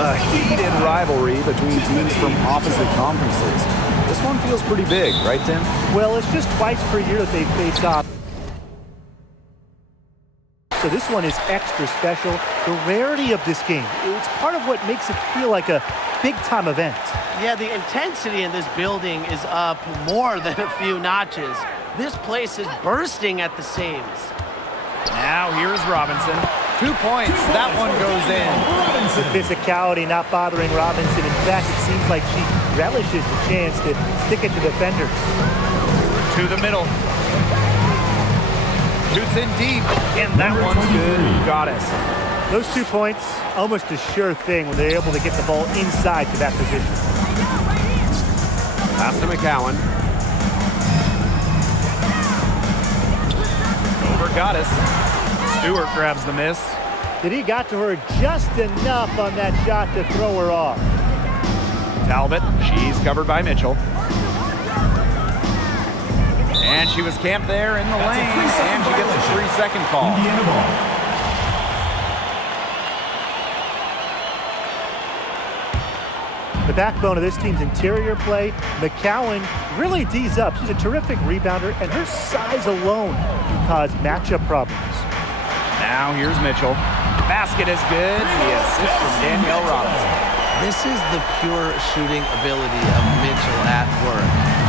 A heated rivalry between teams from opposite conferences. This one feels pretty big, right, Tim? Well, it's just twice per year that they face off. So this one is extra special. The rarity of this game, it's part of what makes it feel like a big-time event. Yeah, the intensity in this building is up more than a few notches. This place is bursting at the seams. Now here's Robinson. 2 points. That one goes in. The physicality not bothering Robinson. In fact, it seems like she relishes the chance to stick it to defenders. To the middle. Shoots in deep. And that one's good. Got us. Those 2 points, almost a sure thing when they're able to get the ball inside to that position. Pass to McCowan. Over Goddess. Stewart grabs the miss. But he got to her just enough on that shot to throw her off. Talbot, she's covered by Mitchell. And she was camped there in the lane, and she gets a 3-second call. The backbone of this team's interior play, McCowan really D's up. She's a terrific rebounder, and her size alone can cause matchup problems. Now here's Mitchell. Basket is good. The assist from Danielle Robinson. This is the pure shooting ability of Mitchell at work.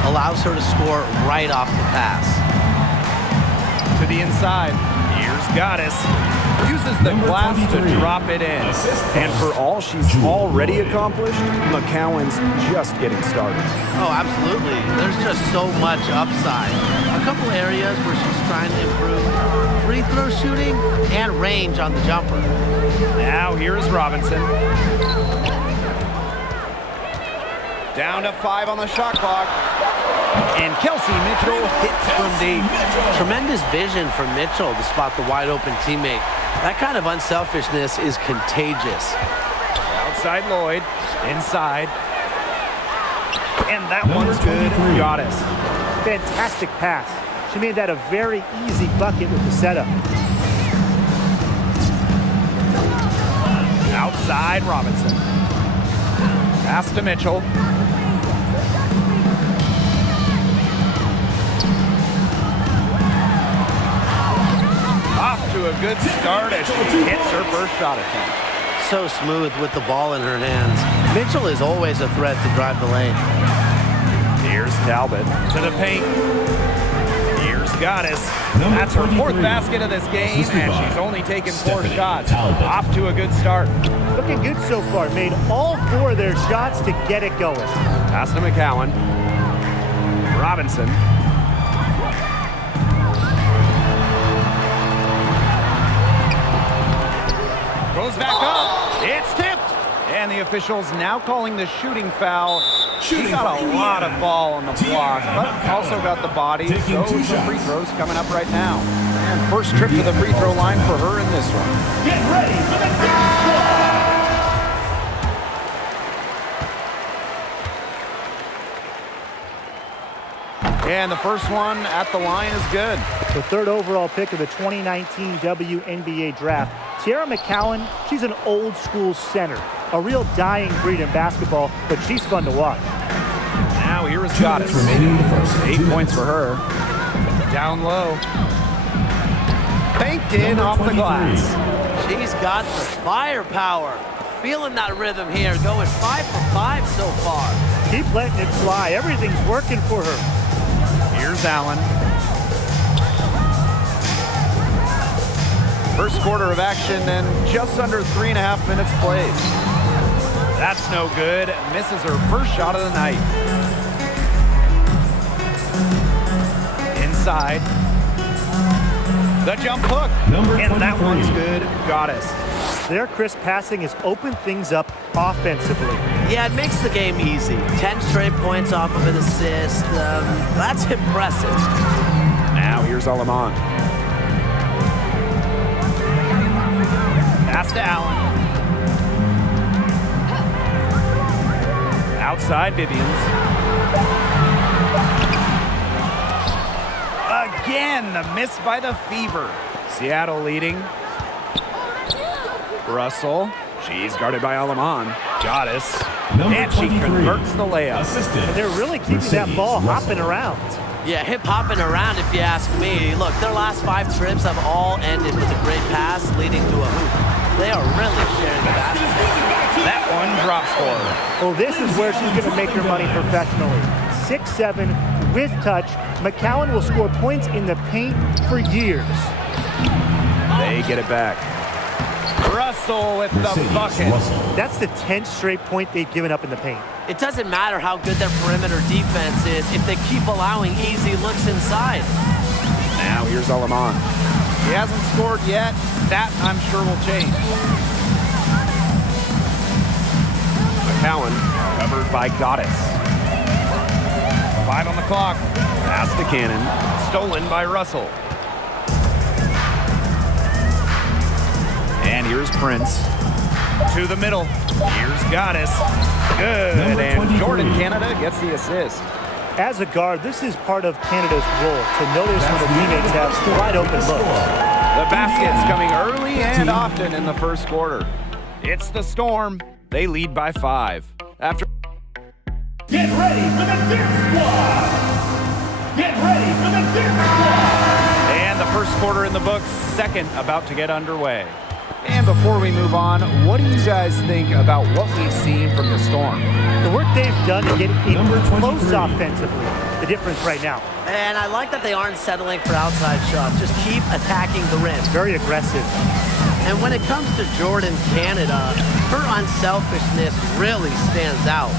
Allows her to score right off the pass. To the inside. Here's Goddess. Uses the glass to drop it in. And for all she's already accomplished, McCowan's just getting started. Oh, absolutely. There's just so much upside. A couple areas where she's trying to improve free throw shooting and range on the jumper. Now here's Robinson. Down to 5 on the shot clock. And Kelsey Mitchell hits from deep. Tremendous vision from Mitchell to spot the wide open teammate. That kind of unselfishness is contagious. Outside Lloyd. Inside. And that one's good. Goddess. Fantastic pass. She made that a very easy bucket with the setup. Outside Robinson. Pass to Mitchell. Off to a good start as she hits her first shot attempt. So smooth with the ball in her hands. Mitchell is always a threat to drive the lane. Here's Talbot to the paint. Here's Goddess. That's her 4th basket of this game, and she's only taken 4 shots. Off to a good start. Looking good so far. Made all 4 of their shots to get it going. Pass to McCowan. Robinson. Goes back up. It's tipped. And the officials now calling the shooting foul. She got a lot of ball on the block, but also got the body. So some free throws coming up right now. And first trip to the free throw line for her in this one. Get ready for the next squad. And the first one at the line is good. The 3rd overall pick of the 2019 WNBA draft. Tiara McCowan, she's an old school center. A real dying breed in basketball, but she's fun to watch. Now here is Goddess. 8 points for her. Down low. Banked in off the glass. She's got the firepower. Feeling that rhythm here. Going 5 for 5 so far. Keep letting it fly. Everything's working for her. Here's Allen. First quarter of action and just under 3.5 minutes played. That's no good. Misses her first shot of the night. Inside. The jump hook. And that one's good. Goddess. Their crisp passing has opened things up offensively. Yeah, it makes the game easy. 10 straight points off of an assist. That's impressive. Now here's Alamont. Pass to Allen. Outside Vivians. Again, the miss by the Fever. Seattle leading. Russell She's guarded by Alaman. Goddess. Number And she 23. converts the layup. Assistant. And they're really keeping that ball hopping around. Yeah, hip-hopping around if you ask me. Look, their last 5 trips have all ended with a great pass leading to a hoop. They are really sharing the basketball. That one drops for her. Well, this is where she's going to make her money professionally. 6'7", with touch. McCowan will score points in the paint for years. They get it back. Russell with the Mercedes bucket. Russell. That's the 10th straight point they've given up in the paint. It doesn't matter how good their perimeter defense is if they keep allowing easy looks inside. Now here's Alaman. He hasn't scored yet. That, I'm sure, will change. McCowan covered by Goddess. 5 on the clock. Pass to Cannon. Stolen by Russell. And here's Prince. To the middle. Here's Goddess. Good. Number And 23. Jordan Canada gets the assist. As a guard, this is part of Canada's role to notice when the teammates have wide open looks. The basket's coming early and often in the first quarter. It's the Storm. They lead by 5. After Get ready for the dance squad. Get ready for the dance squad. and the first quarter in the books, second about to get underway. And before we move on, what do you guys think about what we've seen from the Storm? The work they've done to get in Number close 23. offensively. The difference right now. And I like that they aren't settling for outside shots. Just keep attacking the rim. Very aggressive. And when it comes to Jordan Canada, her unselfishness really stands out.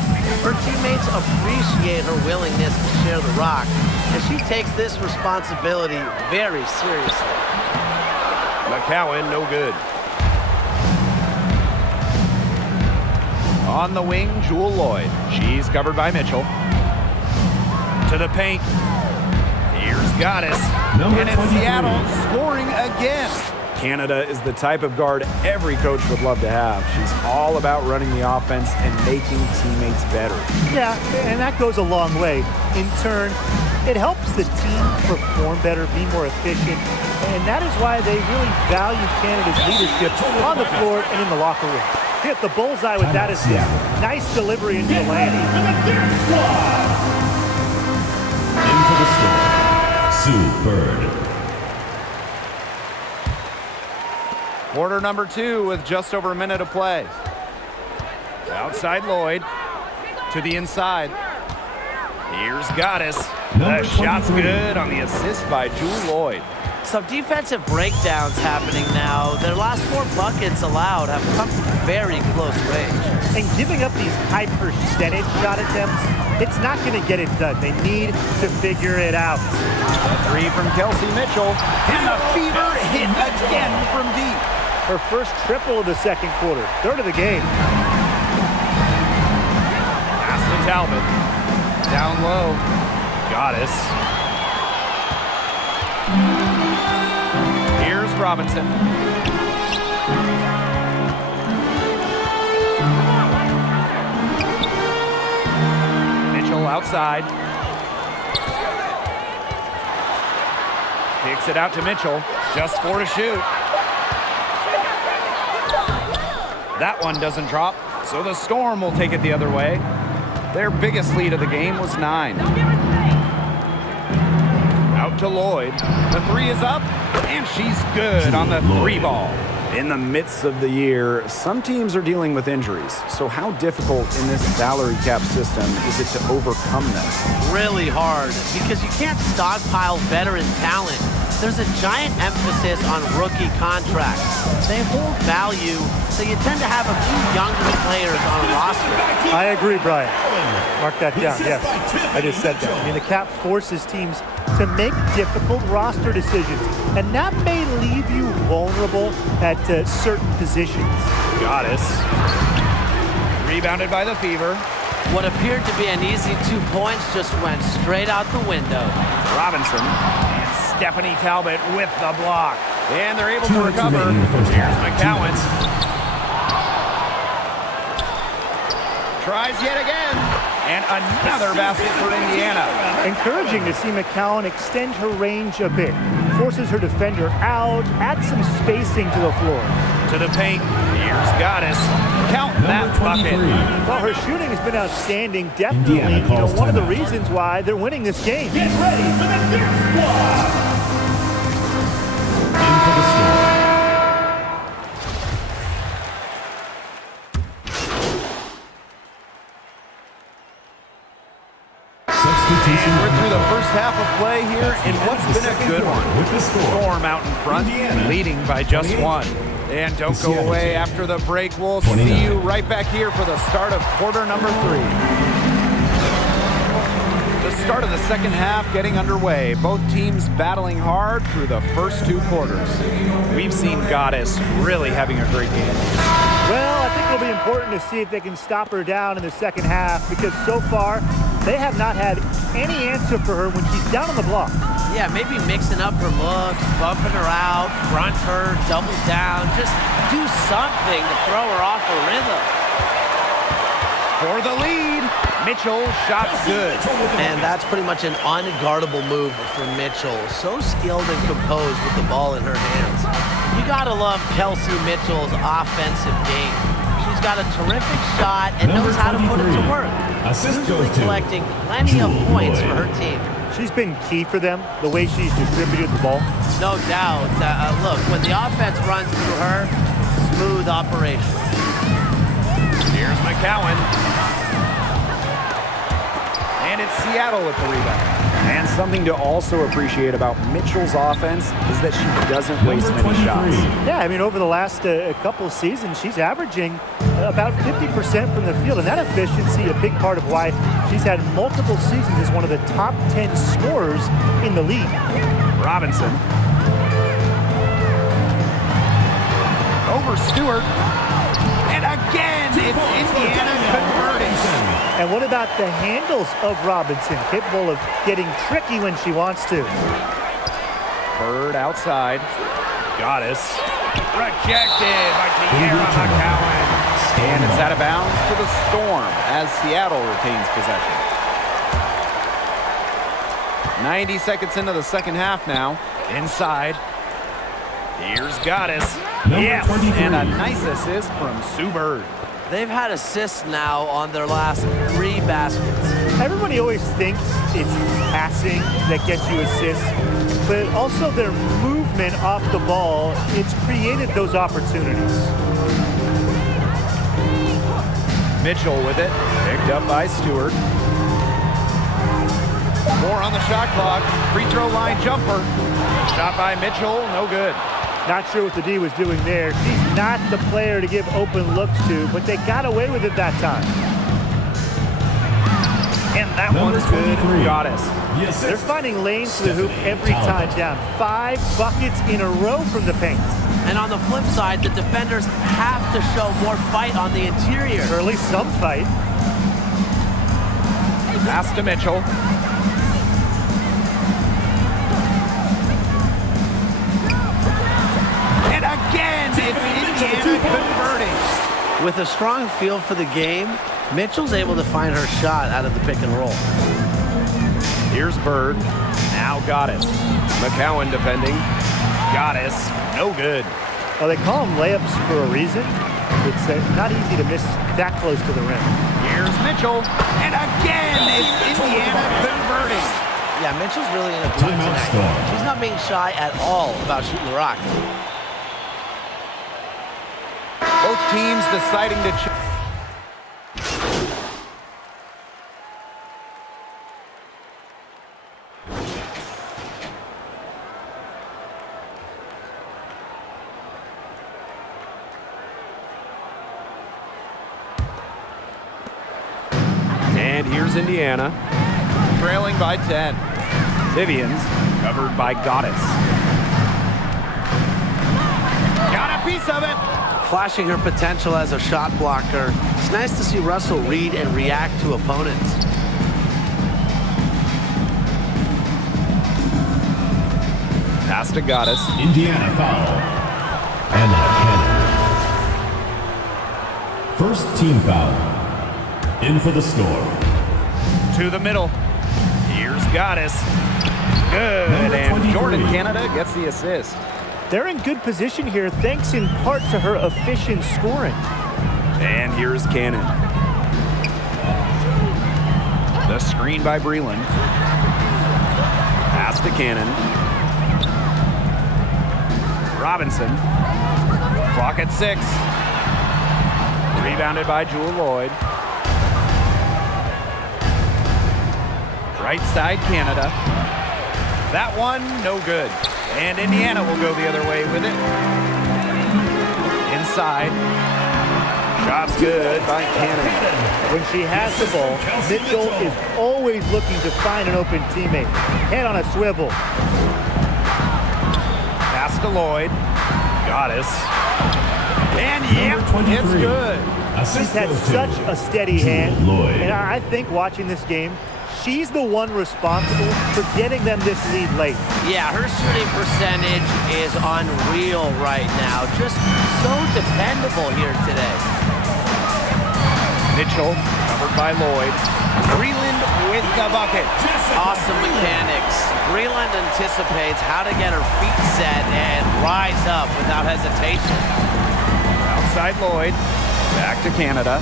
Her teammates appreciate her willingness to share the rock, and she takes this responsibility very seriously. McCowan, no good. On the wing, Jewel Lloyd. She's covered by Mitchell. To the paint. Here's Goddess. Number And it's 23. Seattle scoring again. Canada is the type of guard every coach would love to have. She's all about running the offense and making teammates better. Yeah, and that goes a long way. In turn, it helps the team perform better, be more efficient, and that is why they really value Canada's leadership on the floor and in the locker room. Hit the bullseye with that assist. Nice delivery into the Get ready lane. for the dance squad. In for the Storm, Sue Bird. Quarter number 2 with just over a minute to play. Outside Lloyd. To the inside. Here's Goddess. Number The shot's 23. good on the assist by Jewel Lloyd. Some defensive breakdowns happening now. Their last 4 buckets allowed have come from very close range. And giving up these high percentage shot attempts, it's not going to get it done. They need to figure it out. A 3 from Kelsey Mitchell. And the Fever hit again from deep. Her first triple of the second quarter. Third of the game. Pass to Talbot. Down low. Goddess. Here's Robinson. Mitchell outside. Kicks it out to Mitchell. Just 4 to shoot. That one doesn't drop, so the Storm will take it the other way. Their biggest lead of the game was 9. Out to Lloyd. The 3 is up, and she's good on the 3 ball. In the midst of the year, some teams are dealing with injuries. So how difficult in this salary cap system is it to overcome them? Really hard, because you can't stockpile veteran talent. There's a giant emphasis on rookie contracts. They hold value, so you tend to have a few younger players on a roster. I agree, Brian. Mark that down, yes. I just said that. I mean, the cap forces teams to make difficult roster decisions, and that may leave you vulnerable at certain positions. Goddess. Rebounded by the Fever. What appeared to be an easy 2 points just went straight out the window. Robinson. And Stephanie Talbot with the block. And they're able to 2 minutes recover. remaining in the first Here's half. McCowan. Tries yet again. And another basket for Indiana. Encouraging to see McCowan extend her range a bit. Forces her defender out, adds some spacing to the floor. To the paint. Here's Goddess. Count that bucket. Well, her shooting has been outstanding. Definitely, Indiana one of the timeout. reasons why they're winning this game. Get ready for the dip squad. In for the score. And we're through the first half of play here in what's been a good one. With the score. Storm out in front, Indiana, leading by just 28. one. And don't go Seattle away team. after the break. We'll 29. see you right back here for the start of quarter number 3. The start of the second half getting underway. Both teams battling hard through the first 2 quarters. We've seen Goddess really having a great game. Well, I think it'll be important to see if they can stop her down in the second half, because so far they have not had any answer for her when she's down on the block. Yeah, maybe mixing up her looks, bumping her out, front her, double down. Just do something to throw her off her rhythm. For the lead, Mitchell shot's good. And that's pretty much an unguardable move for Mitchell. So skilled and composed with the ball in her hands. You gotta love Kelsey Mitchell's offensive game. She's got a terrific shot and knows how to put it to work. Assist Usually goes to collecting plenty of Jewel points Boyd. for her team. She's been key for them, the way she's distributed the ball. No doubt. Look, when the offense runs through her, smooth operation. Here's McCowan. And it's Seattle with the rebound. And something to also appreciate about Mitchell's offense is that she doesn't waste many shots. Yeah, I mean, over the last couple of seasons, she's averaging about 50% from the field, and that efficiency a big part of why she's had multiple seasons as one of the top 10 scorers in the league. Robinson. Over Stewart. And again, it's Indiana converting. And what about the handles of Robinson, capable of getting tricky when she wants to? Bird outside. Goddess. Rejected by Tierra McCowan. And it's out of bounds to the Storm as Seattle retains possession. 90 seconds into the second half now. Inside. Here's Goddess. Yes, 23. and a nice assist from Sue Bird. They've had assists now on their last 3 baskets. Everybody always thinks it's passing that gets you assists, but also their movement off the ball, it's created those opportunities. Mitchell with it, picked up by Stewart. 4 on the shot clock. Free throw line jumper. Shot by Mitchell, no good. Not sure what the D was doing there. She's not the player to give open looks to, but they got away with it that time. And that one's good. Goddess. Yes, They're finding lanes to the hoop every time, down 5 buckets in a row from the paint. And on the flip side, the defenders have to show more fight on the interior. Or at least some fight. Pass to Mitchell. And again, it's Indiana converting. With a strong feel for the game, Mitchell's able to find her shot out of the pick and roll. Here's Bird. Now Goddess. McCowan defending. Goddess. No good. Well, they call them layups for a reason. It's not easy to miss that close to the rim. Here's Mitchell. And again, it's Indiana converting. Yeah, Mitchell's really in a groove Timeout tonight. Storm. She's not being shy at all about shooting the rock. Both teams deciding to And here's Indiana, trailing by 10. Vivian's covered by Goddess. Got a piece of it. Flashing her potential as a shot blocker. It's nice to see Russell read and react to opponents. Pass to Goddess. Indiana foul. Emma Cannon. First team foul. In for the Storm. To the middle. Here's Goddess. Good. Number And 23. Jordan Canada gets the assist. They're in good position here thanks in part to her efficient scoring. And here's Cannon. The screen by Breland. Pass to Cannon. Robinson. Clock at 6. Rebounded by Jewel Lloyd. Right side, Canada. That one, no good. And Indiana will go the other way with it. Inside. Shot's good by Cannon. When she has the ball, Mitchell is always looking to find an open teammate. Head on a swivel. Pass to Lloyd. Goddess. And yep, it's good. She's had such a steady hand. And I think watching this game, she's the one responsible for getting them this lead late. Yeah, her shooting percentage is unreal right now. Just so dependable here today. Mitchell, covered by Lloyd. Breland with the bucket. Awesome mechanics. Breland anticipates how to get her feet set and rise up without hesitation. Outside Lloyd. Back to Canada.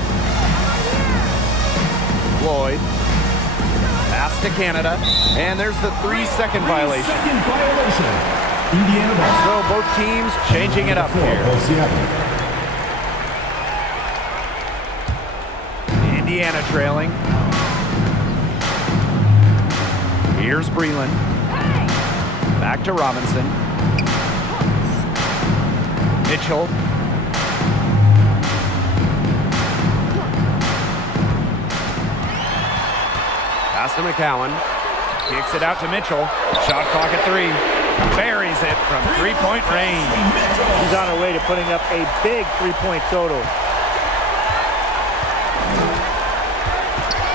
Lloyd. Pass to Canada. And there's the 3-second violation. Second violation. Indiana ball. So both teams changing it up here. Indiana trailing. Here's Breland. Back to Robinson. Mitchell. Pass to McCowan. Kicks it out to Mitchell. Shot clock at 3. Buries it from 3-point range. She's on her way to putting up a big 3-point total.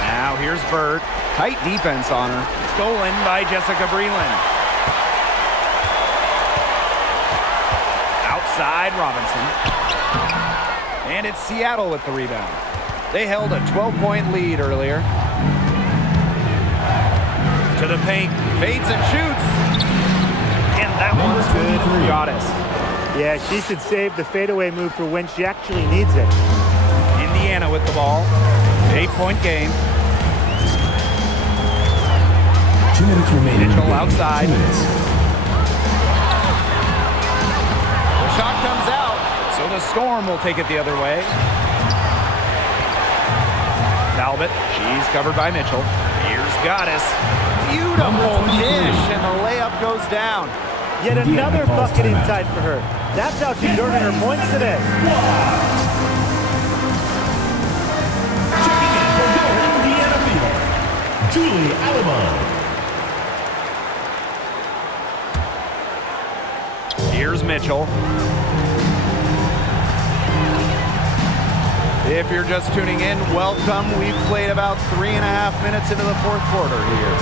Now here's Bird. Tight defense on her. Stolen by Jessica Breland. Outside Robinson. And it's Seattle with the rebound. They held a 12-point lead earlier. To the paint. Fades and shoots. And that one's good for Goddess. Yeah, she should save the fadeaway move for when she actually needs it. Indiana with the ball. 8-point game. 2 minutes remaining. Mitchell outside. 2 minutes. The shot comes out, so the Storm will take it the other way. Talbot, she's covered by Mitchell. Here's Goddess. Beautiful dish, and the layup goes down. Yet another bucket inside for her. That's how she's earning her points today. Checking in for your Indiana Fever, Julie Alamon. Here's Mitchell. If you're just tuning in, welcome. We've played about 3.5 minutes into the fourth quarter here.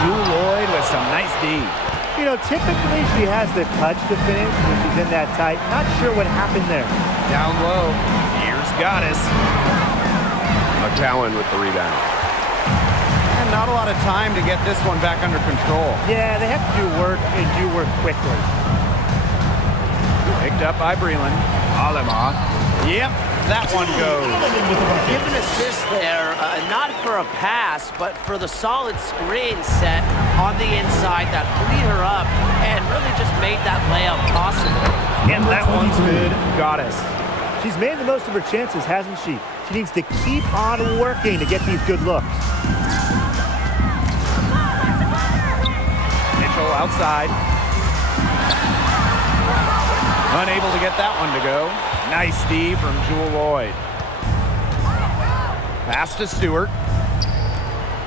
Jewel Lloyd with some nice D. You know, typically she has the touch to finish when she's in that tight. Not sure what happened there. Down low. Here's Goddess. McCowan with the rebound. And not a lot of time to get this one back under control. Yeah, they have to do work and do work quickly. Picked up by Breland. Alema. Yep, that one goes. Give an assist there, not for a pass, but for the solid screen set on the inside that freed her up and really just made that layup possible. And that one's good. Goddess. She's made the most of her chances, hasn't she? She needs to keep on working to get these good looks. Mitchell outside. Unable to get that one to go. Nice D from Jewel Lloyd. Pass to Stewart.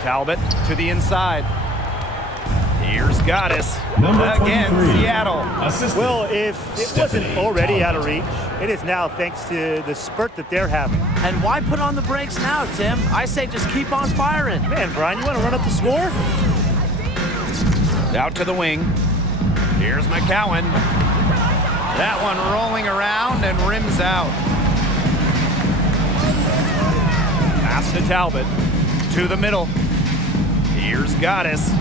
Talbot to the inside. Here's Goddess. Again, Seattle. Well, if it wasn't already out of reach, it is now thanks to the spurt that they're having. And why put on the brakes now, Tim? I say just keep on firing. Man, Brian, you want to run up the score? Out to the wing. Here's McCowan. That one rolling around and rims out. Pass to Talbot. To the middle. Here's Goddess.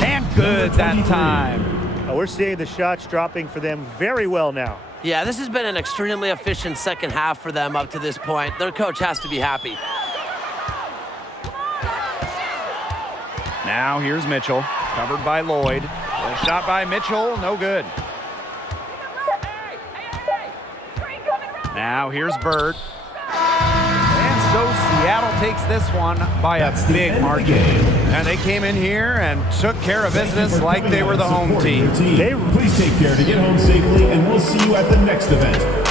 And good that time. We're seeing the shots dropping for them very well now. Yeah, this has been an extremely efficient second half for them up to this point. Their coach has to be happy. Now here's Mitchell, covered by Lloyd. A shot by Mitchell, no good. Now here's Bird. And so Seattle takes this one by a big margin. And they came in here and took care of business like they were the home team. Please take care to get home safely, and we'll see you at the next event.